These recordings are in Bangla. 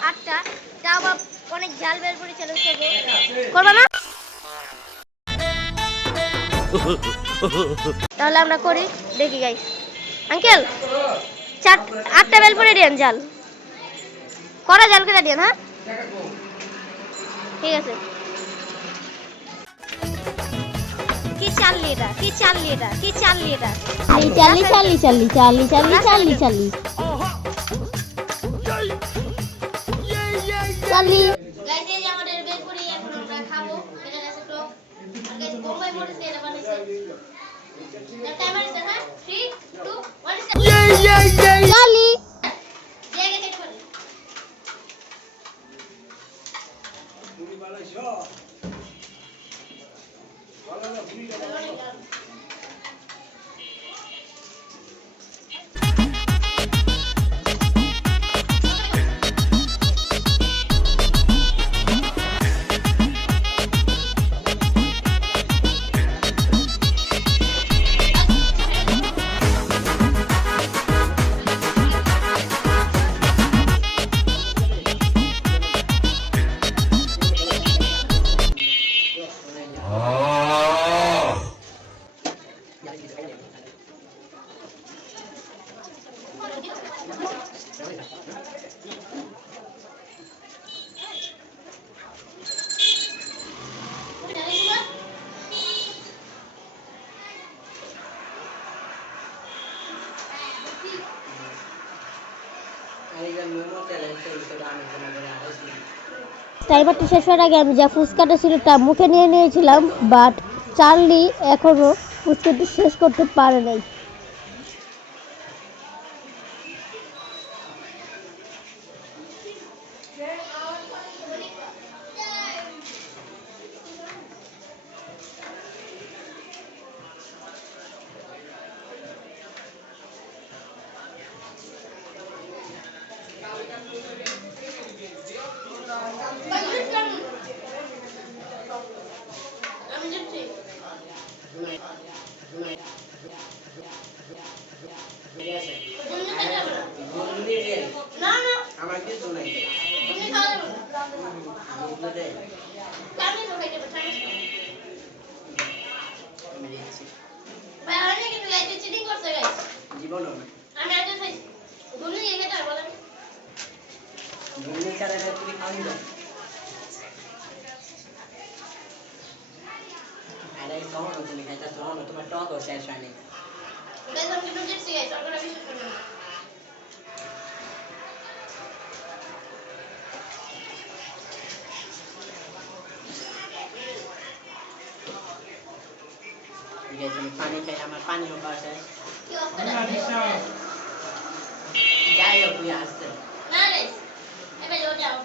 আটটা তাও আবার অনেক ঝাল বেল করে চ্যালেঞ্জ করব। করব না? তাহলে আমরা করি দেখি গাইস আঙ্কেল চার আটটা বেল করে দিন জাল করা জাল করে দিন হ্যাঁ? ঠিক আছে। কি চাললি এটা? কি চাললি এটা? কি চাললি এটা? কালি গাইস এই আমাদের বের করি এখন আমরা খাব। এটা আছে টক। আর গাইস বোম্বাই মরিচ দিয়ে এটা বানাইছে না টাইমার আছে না 3 2 1 ইয়ে ইয়ে ইয়ে কালি তুমি বানাইছো? ভালো না টাইমারটা শেষ হওয়ার আগে আমি যা ফুচকাটা ছিল তা মুখে নিয়ে নিয়েছিলাম বাট চার্লি এখনও ফুচকাটি শেষ করতে পারে নাই। আমার কিছু নাই জীবন আমি আগে খাইছি ঘুমিয়ে গেলে বলেন ঘুমিয়ে ছাড়া খাওয়া समोर होतो मी त्यांच्या समोर होतो पण टॉक होत आहे शाळेत गाइस आमची प्रोजेक्ट सी गाइस आपण विशेष करून गाइस हमें पानी चाहिए हमारे पानी होगा से ना गाइस मैं जो जाऊँ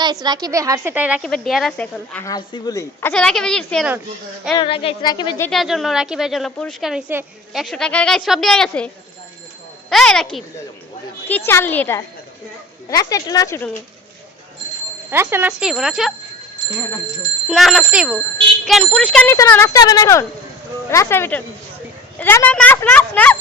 গাইস রাকিবে হারছে তাই রাকিবের ডিয়ার আছে এখন। হাসি বলি। আচ্ছা রাকিবে জিতছে এনো এনো গাইস রাকিবের যেটার জন্য রাকিবের জন্য পুরস্কার হইছে 100 টাকার গাইস সব দিয়ে গেছে? এই রাকিব কি চাললি এটা? রাস্তায় একটু নাচো তুমি। রাস্তায় নাচতে হইবো নাচো। না নাচতে হইবো। কেন পুরস্কার নিছো না নাচতে হবে না এখন? রাস্তার ভিতর জানা নাচ নাচ নাচ।